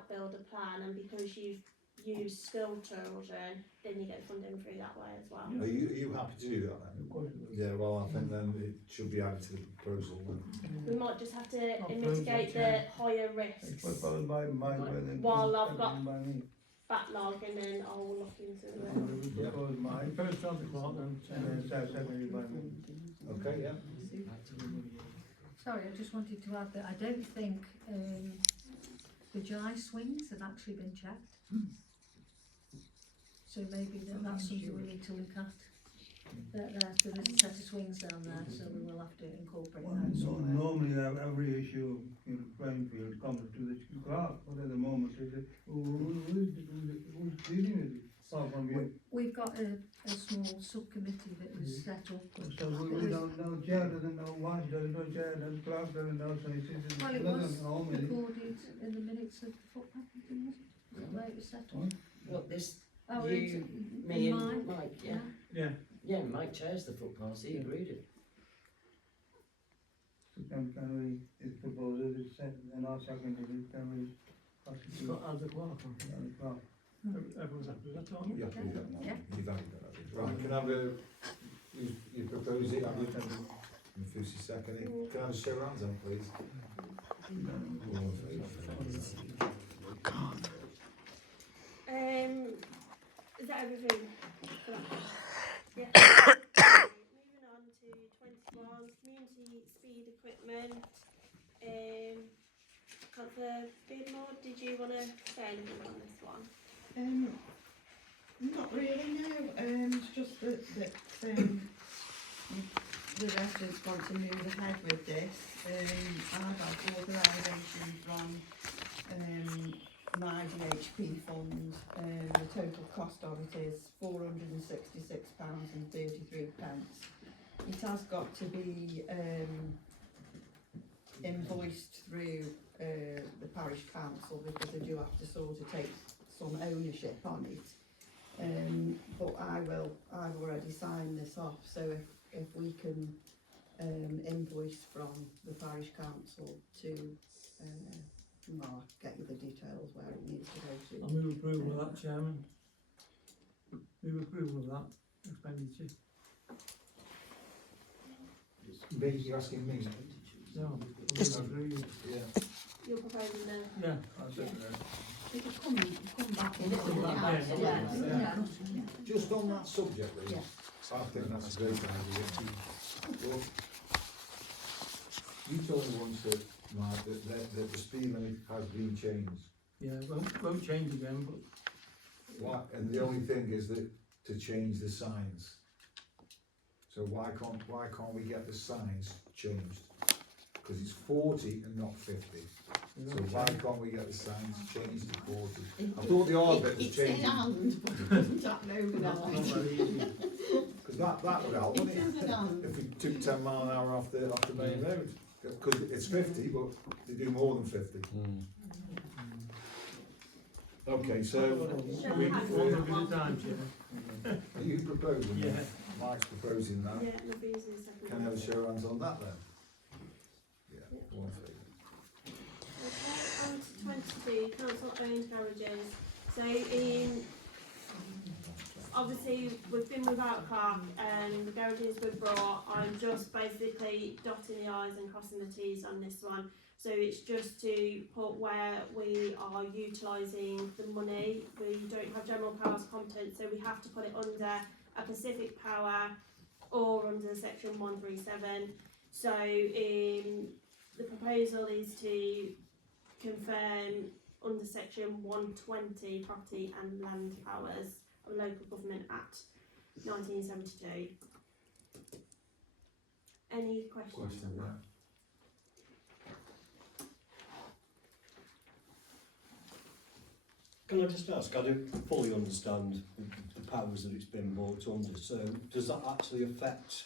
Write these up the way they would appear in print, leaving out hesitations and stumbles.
outbuilder plan, and because you've used school children, then you get funding through that way as well. Are you happy to do that then? Yeah, well, I think then it should be added to the proposal then. We might just have to mitigate the higher risks while I've got backlog, and then I'll look into it. Okay, yeah. Sorry, I just wanted to add that I don't think the July swings have actually been checked. So maybe that's something we need to look at. There's a set of swings down there, so we will have to incorporate that. Normally every issue in Plainfield comes to the clerk, but at the moment who's dealing with it? We've got a small subcommittee that was set up. So we don't know, chair doesn't know, wife doesn't know, chair doesn't, clerk doesn't know, so it's well, it was recorded in the minutes of the footpath, wasn't it? Is that where it was set up? What, this, Oh, you, me and Mike, Mike, yeah. Yeah. Yeah, Mike chairs the footpath, he agreed it. Can we, his proposal is set, and our second is, can we pass it to the clerk? Everyone's happy with that, aren't you? Yeah, please, Yeah. you've added that. Right, can I have a, you propose it, have you, Lucy seconding, can I have a show of hands on, please? Is that everything for that? Yeah. Moving on to 21, community speed equipment. Councillor Beardmore, did you want to say anything on this one? Not really, no. It's just that the residents want to move ahead with this. I've had authorisation from my DHP fund. The total cost of it is £466.33. It has got to be invoiced through the parish council, because they do have to sort of take some ownership on it. But I've already signed this off, so if we can invoice from the parish council to well, I'll get you the details where it needs to go to. I move approval of that, Chairman. Move approval of that expenditure. Me, you're asking me? No. Yeah. You're proposing the... Yeah, I'll second that. It'll come back in. Just on that subject, Lee, Yeah. I think that's a great idea. Well, you told me once that, Mark, that the speed limit has been changed. Yeah, it won't change again, but... Why? And the only thing is that to change the signs. So why can't we get the signs changed? Because it's 40 and not 50. So why can't we get the signs changed to 40? I thought the hard bit was It's in changing. hand, but it doesn't happen overnight. Because that would help, It wouldn't is in hand. If we took 10 mile an hour off the main road. Because it's 50, but they do more than 50. Okay, so Shall we have One that at a one? time, Chair. are you proposing Yeah. that? Mike's proposing that. Yeah, and the views in a second. Can I have a show of hands on that then? Yeah, one thing. Okay, on to 22, council owned garages. So obviously we've been without Clark, and the garages we've brought, I'm just basically dotting the I's and crossing the T's on this one. So it's just to put where we are utilising the money. We don't have general powers competence, so we have to put it under a Pacific Power or under section 137. So the proposal is to confirm under section 120 Property and Land Powers of Local Government Act 1972. Any questions on that? Can I just ask, I don't fully understand the powers that it's been brought under, so does that actually affect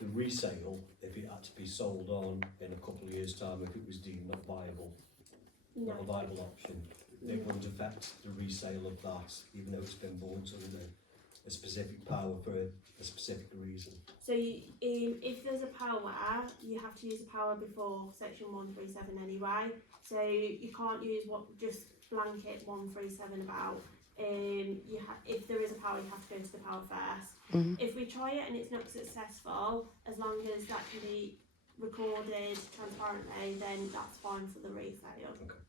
the resale if it had to be sold on in a couple of years' time if it was deemed not viable, not a No. viable option? It wouldn't affect the resale of that, even though it's been bought under a specific power for a specific reason. So if there's a power, you have to use a power before section 137 anyway. So you can't use just blanket 137 about. If there is a power, you have to go to the power first. If we try it and it's not successful, as long as that can be recorded transparently, then that's fine for the resale. Okay.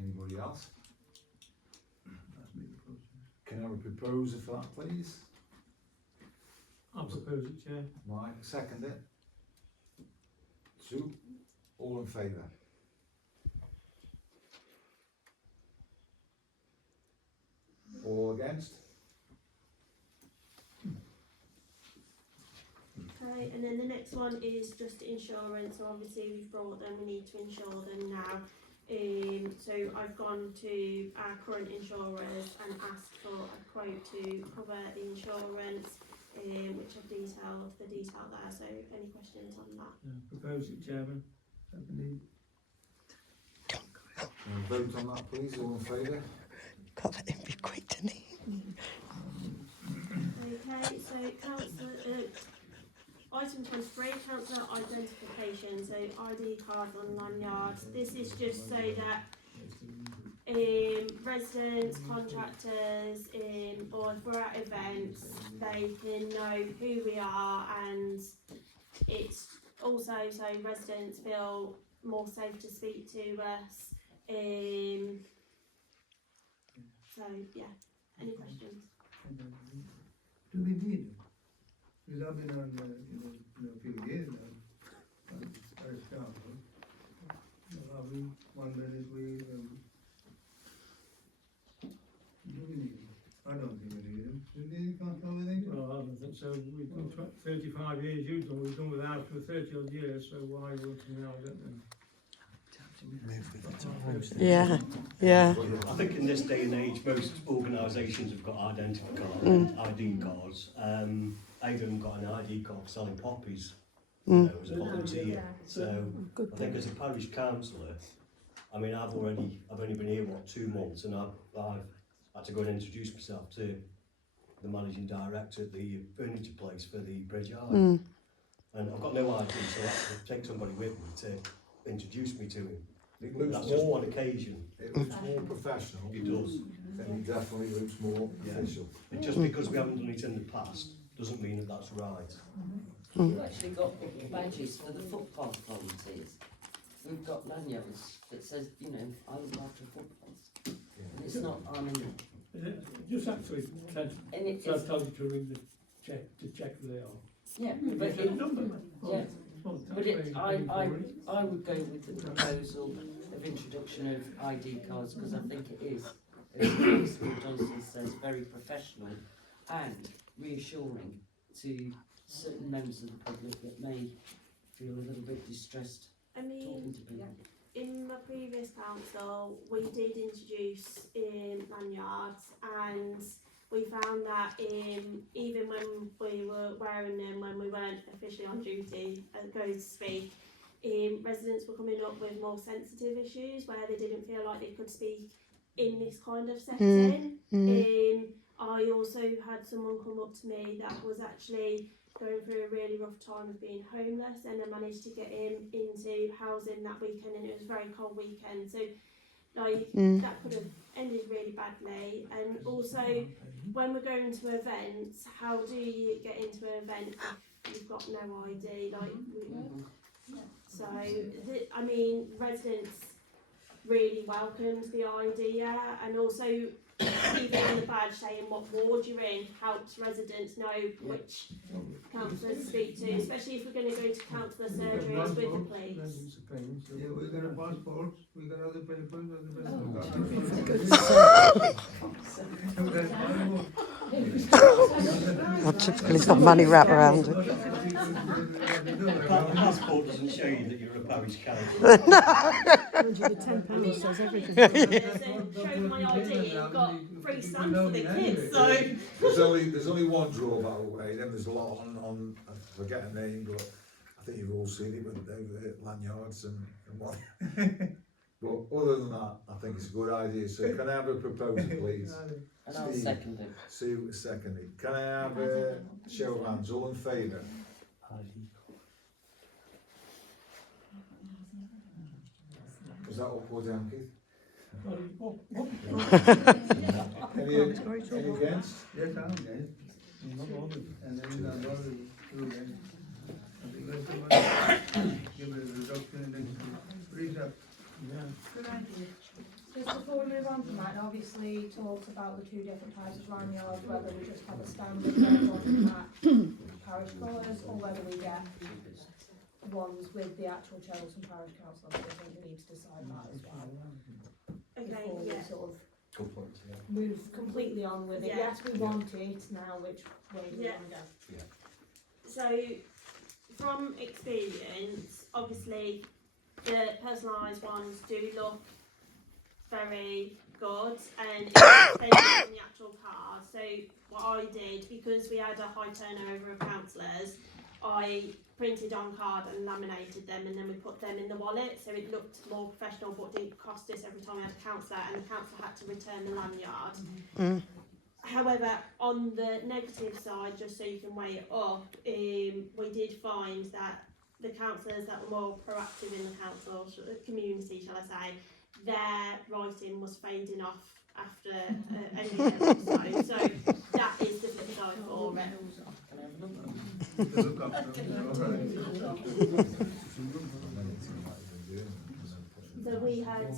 Anybody else? That's me, the process. Can I have a proposer for that, please? I'll propose it, Chair. Mike, second it. Sue, all in favour? All against? Okay, and then the next one is just insurance. So obviously we've brought them, we need to insure them now. So I've gone to our current insurers and asked for a quote to cover the insurance, which I've detailed the detail there. So any questions on that? Propose it, Chairman. Seconded. Vote on that, please, all in favour? God, let him be quick, didn't he? Okay, so councillor, item 23, councillor identification, so ID cards on lanyards. This is just so that residents, contractors, or if we're at events, they can know who we are, and it's also so residents feel more safe to speak to us. So yeah, any questions? Do we need them? Because I've been on, a few years now, as council. Have we wondered if we, do we need them? I don't think we need them. Do we need council, I think? Well, I don't think so. We've done 35 years, you've done, we've done without for 30 odd years, so why would we now get them? Yeah, yeah. I think in this day and age, most organisations have got ID cards. I've even got an ID card for selling poppies, as a volunteer. So I think as a parish councillor, I mean, I've only been here 2 months, and I've had to go and introduce myself to the managing director at the furniture place for the Bridge Yard, and I've got no ID, so I have to take somebody with me to introduce me to him. That's just one occasion. It looks more professional. It does. It definitely looks more official. And just because we haven't done it in the past doesn't mean that that's right. We've actually got badges for the footpath volunteers. We've got lanyards that says, you know, I look after footpaths. And it's not, I mean, Just actually, and it so I is, told you to ring the check who they are. yeah, but yeah. But I would go with the proposal of introduction of ID cards, because I think it is, as Councillor Johnson says, very professional and reassuring to certain members of the public that may feel a little bit distressed I mean, talking to people. in my previous council, we did introduce lanyards, and we found that even when we were wearing them when we weren't officially on duty, going to speak, residents were coming up with more sensitive issues where they didn't feel like they could speak in this kind of setting. I also had someone come up to me that was actually going through a really rough time of being homeless, and I managed to get him into housing that weekend, and it was a very cold weekend, so like that could have ended really badly. And also when we're going to events, how do you get into an event if you've got no ID? So I mean, residents really welcomed the idea, and also even on the badge saying what ward you're in helps residents know which councillor to speak to, especially if we're going to go to councillor surgeries with the police. Yeah, we got a passport, we got other papers, Well, typically it's got money wrapped around it. The passport doesn't show you that you're a parish councillor. The £10 says everything. Show my ID, you've got free stamps for the kids, so. There's only one drawback away, then there's a lot on I forget a name, but I think you've all seen it with the lanyards and what. But other than that, I think it's a good idea. So can I have a proposal, please? And I'll Steve. second it. Sue, seconded. Can I have a show of hands? All in favour? Was that up or down, Keith? Any against? Yes, I'm against. And then I'm not true against. I think that's the one, give it a reduction and then freeze up. Good idea. Just before we move on from that, obviously talked about the two different types of lanyards, whether we just have a standard red one and match parish colours, or whether we get ones with the actual Cheddleton Parish Council. I think we need to decide that as well. Okay, Before we yeah. sort of Good point, yeah. move completely on with it. Yeah. Yes, we want it, now which way do we Yeah. want to go? So, from experience, obviously, the personalised ones do look very good and it's expensive on the actual card. So, what I did, because we had a high turnover of councillors, I printed on card and laminated them, and then we put them in the wallet, so it looked more professional but didn't cost us every time we had a councillor, and the councillor had to return the lanyard. However, on the negative side, just so you can weigh it up, we did find that the councillors that were more proactive in the council community, shall I say, their writing was fading off after a year or so. So that is the flip side for it. Look up, So we had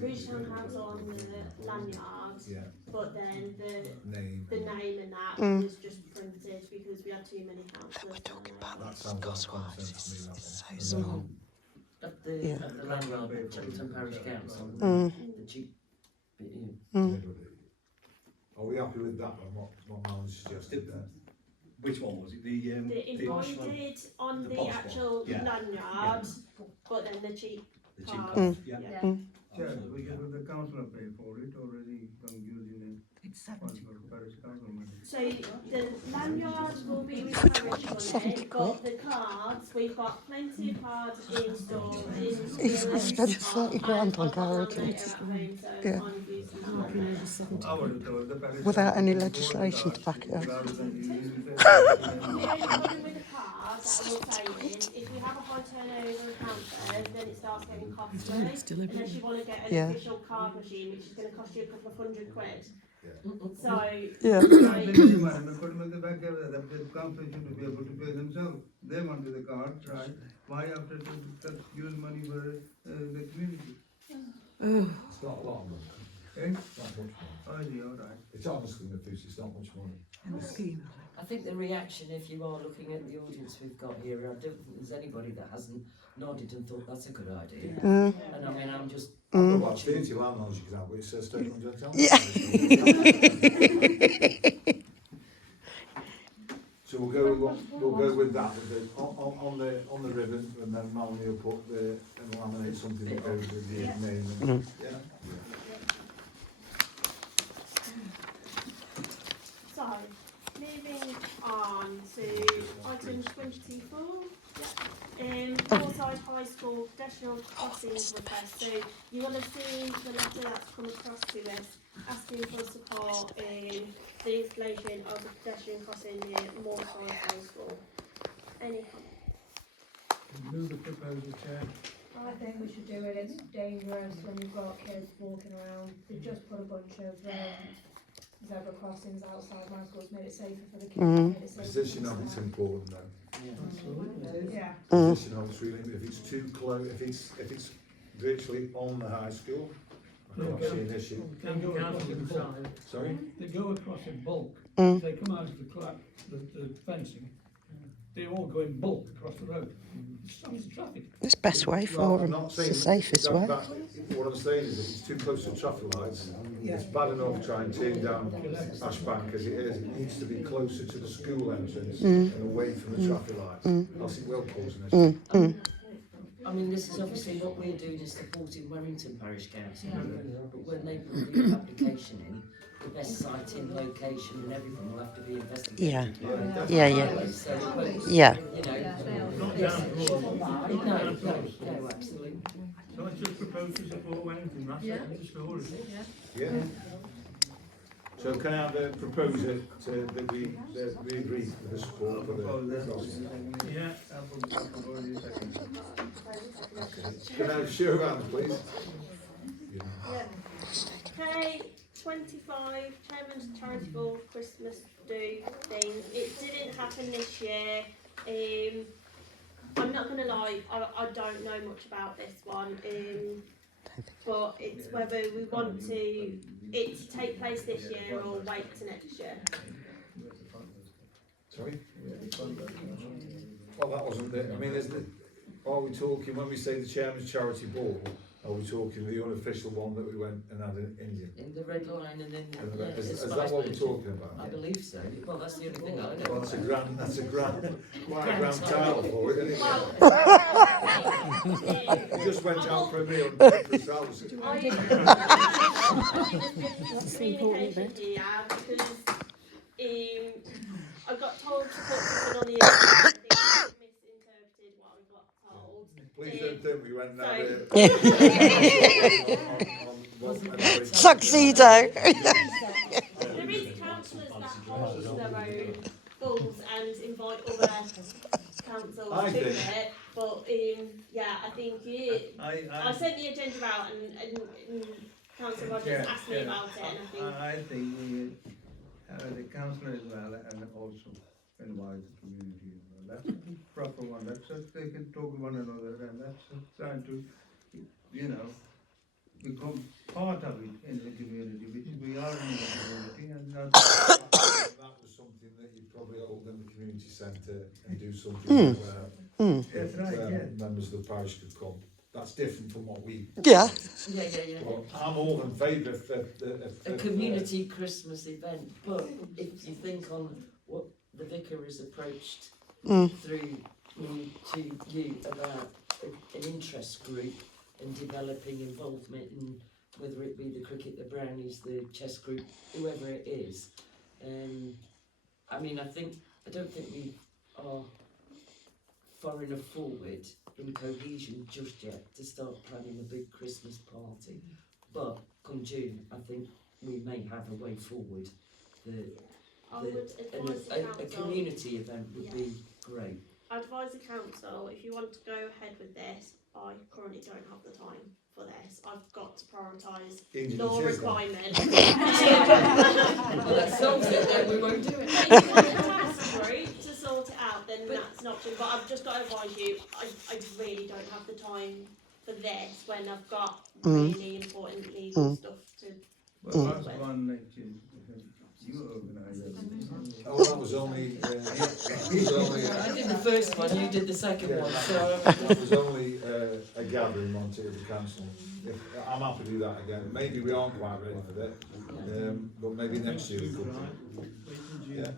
British Town Council on the lanyard, Yeah, but then the name. name and that was just printed because we had too many councillors. That sounds like common sense to me, that So one. small. At the, Yeah. at the lanyard at Cheddleton Parish Council, Mm. the cheap bit in. Are we happy with that one? What Alan suggested there? Which one was it? The The embroidered on The the posh one. actual Yeah. lanyard, but then the cheap the cheap card. card, yeah. Yeah. Chair, we should the councillor pay for it already, come using It's it for parish council money. So the lanyard will be with parish money, but the cards, we've got plenty of cards in store. I spent 30 grand on carriages. Yeah. I would have told the parish. Without any council legislation to back it up. rather than using it. The only problem with the card that I will say is, if we have a high turnover of councillors, then it starts getting costly. Unless you want to get an Yeah. official card machine, which is going to cost you a couple of £100. So, Yeah. like, According to the back of the council should be able to pay themselves. They wanted the card, right? Why after to use money for the community? It's not a lot of money. Eh? Not much money. Oh, yeah, all right. It's honestly, Matthews, it's not much money. I think the reaction, if you are looking at the audience we've got here, I don't think there's anybody that hasn't nodded and thought that's a good idea. Mm. And I mean, I'm just I've got about watching. 30 landlords you can have, but it says Stoke on Hotel. Yeah. So we'll go with that, with the, on the ribbon, and then Melanie will put and laminate something that goes with the name. And, yeah. so, moving on to item 24. Hillside High School pedestrian crossings request. So you will have seen the letter that's come across to us asking for support in the installation of a pedestrian crossing near Moorside High School. Any comments? Move the proposal, Chair. I think we should do it. It's dangerous when you've got kids walking around. They've just put a bunch of zebra crossings outside my school. It's made it safer for the kids. Made it safer Position for of the it's staff. important though. Yeah. Position of it's really, if it's too close, if it's virtually on the high school, I can't see an issue. They go across in bulk. Sorry? They go across in bulk. Mm. They come out of the fencing. They all go in bulk across the road. It stops the traffic. It's the best way Well, for I'm them. not It's saying the safest way. what I'm saying is if it's too close to traffic lights, it's bad enough to try and turn down Ashbank as it is. It needs to be closer to the school entrance and away from the traffic lights. Else it will cause an issue. I mean, this is obviously what we're doing is supporting Warrington Parish Council, but when they put the application in, the best site in location and everything will have to be investigated. Yeah. definitely. Yeah. So it won't, Yeah. you know, Not yes, down close. no, absolutely. So let's just propose to support anything, that's Yeah. the story. Yeah. Yeah. So can I have a proposer that we agree with the support for the crossing? Yeah, I'll propose a second. Okay. Can I have a show of hands, please? Yeah. Okay, 25, Chairman's Charitable Christmas Do thing. It didn't happen this year. I'm not going to lie, I don't know much about this one. But it's whether we want it to take place this year or wait to next year. Sorry? Well, that wasn't it. I mean, are we talking, when we say the Chairman's Charity Ball, are we talking the unofficial one that we went and had in India? In the Red Line and then Is that what we're talking about? I believe so. Well, that's the only thing I know. Well, that's quite a grand title for it, isn't it? It just went out for a meal and paid for ourselves. Communication here because I got told to put something on the agenda. I think I misinterpreted what I got told. Please don't think we went and had a... Tuxedo. There is councillors that hold their own balls and invite other councils I to think- it, but yeah, I think I sent the agenda out and Councillor Rogers asked me about it, and I think I think we, the council as well, and also invite the community as well. That's a proper one, that's just, they can talk to one another, and that's trying to, you know, become part of it in the community, which we are in the community, and that's... That was something that you'd probably hold in the community centre and do something where That's right, yeah. members of the parish could come. That's different from what we... Yeah. Yeah. Well, I'm all in favour of A community Christmas event, but if you think on what the vicar has approached through me to you about an interest group and developing involvement in whether it be the cricket, the brownies, the chess group, whoever it is. I mean, I don't think we are far enough forward in cohesion just yet to start planning a big Christmas party. But come June, I think we may have a way forward. I would advise the A council. community event would be great. I advise the council, if you want to go ahead with this, I currently don't have the time for this. I've got to prioritise law requirements. Well, that solves it, then we won't do it. If you want a task group to sort it out, then that's an option. But I've just got to advise you, I really don't have the time for this when I've got really important legal stuff to. Well, last one, like, you organised it. Oh, that was only... I did the first one, you did the second one, so... That was only a gathering on to the council. I'm happy to do that again. Maybe we aren't quite ready for that, but maybe next year we could. Yeah.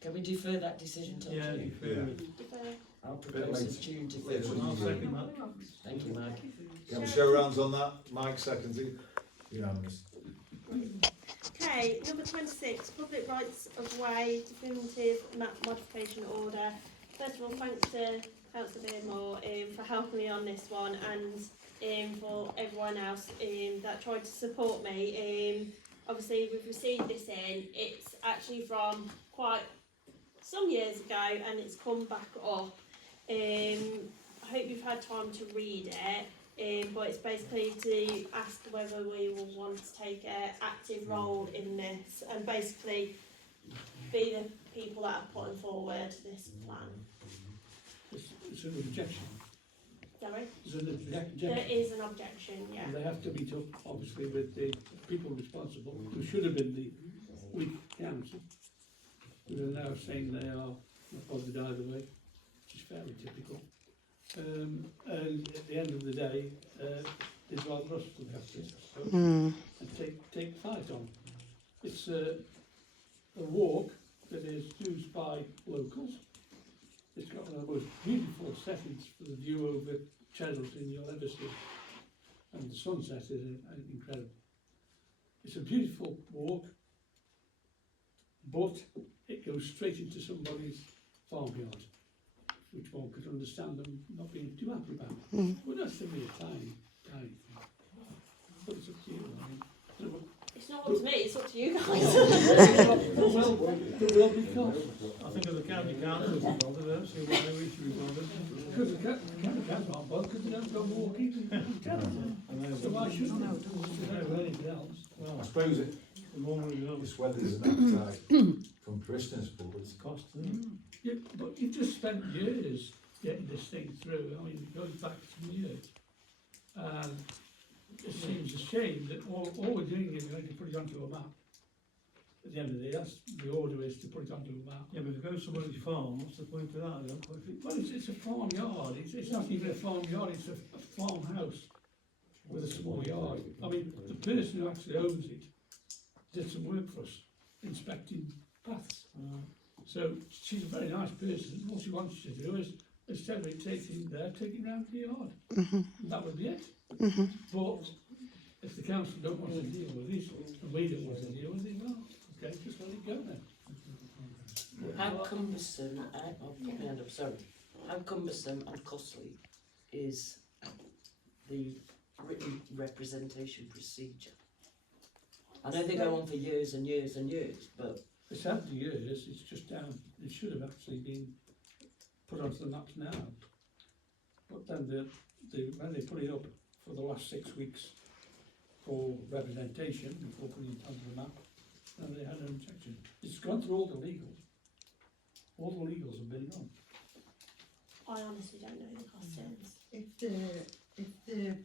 Can we defer that decision till June? Yeah. I'll propose it's June to Yeah, February. Thank you, Mike. Can we show hands on that? Mike seconds it. Unanimous. Okay, number 26, Public Rights of Way Definitive Map Modification Order. First of all, thanks to Councillor Beardmore for helping me on this one, and for everyone else that tried to support me. Obviously, we've received this in. It's actually from quite some years ago, and it's come back up. I hope you've had time to read it. But it's basically to ask whether we will want to take an active role in this and basically be the people that are putting forward this plan. It's an objection. Sorry? There's an objection. There is an objection, yeah. And they have to be took, obviously, with the people responsible, who should have been the weak council, who are now saying they are not bothered either way, which is fairly typical. And at the end of the day, they'd rather us than have to and take fight on. It's a walk that is used by locals. It's got one of the most beautiful settings for the view over Cheddleton you'll ever see, and the sunset is incredible. It's a beautiful walk, but it goes straight into somebody's farmyard, which one could understand them not being too happy about. But that's the mere time. anything. But it's up to you, I mean. So, It's not up to me, it's up to you guys. well, because I think if the county council isn't bothered, I don't see why we should be bothered. because the county council aren't bothered because they don't go walking. So why shouldn't they? They don't do anything else. Well, I suppose the moment we go, it's whether there's an appetite from parishioners, but it's cost, isn't it? Yeah, but you've just spent years getting this thing through. I mean, it goes back some years. It seems a shame that all we're doing is going to put it onto a map. At the end of the day, that's the order is to put it onto a map. Yeah, but if it goes somebody's farm, what's the point of that? I don't quite think. Well, it's a farmyard. It's not even a farmyard. It's a farmhouse with a small yard. I mean, the person who actually owns it did some work for us, inspecting paths. So she's a very nice person. All she wants you to do is instead of it taking there, take it round to the yard. And that would be it. But if the council don't want to deal with it, and we don't want to deal with it, well, okay, just let it go then. How cumbersome, I'll put my hand up, sorry. How cumbersome and costly is the written representation procedure? I know they go on for years and years and years, but It's had the years, it's just down, it should have actually been put onto the maps now. But then when they put it up for the last 6 weeks for representation, before putting it onto the map, then they had an objection. It's gone through all the legals. All the legals have been done. I honestly don't know the costings. If the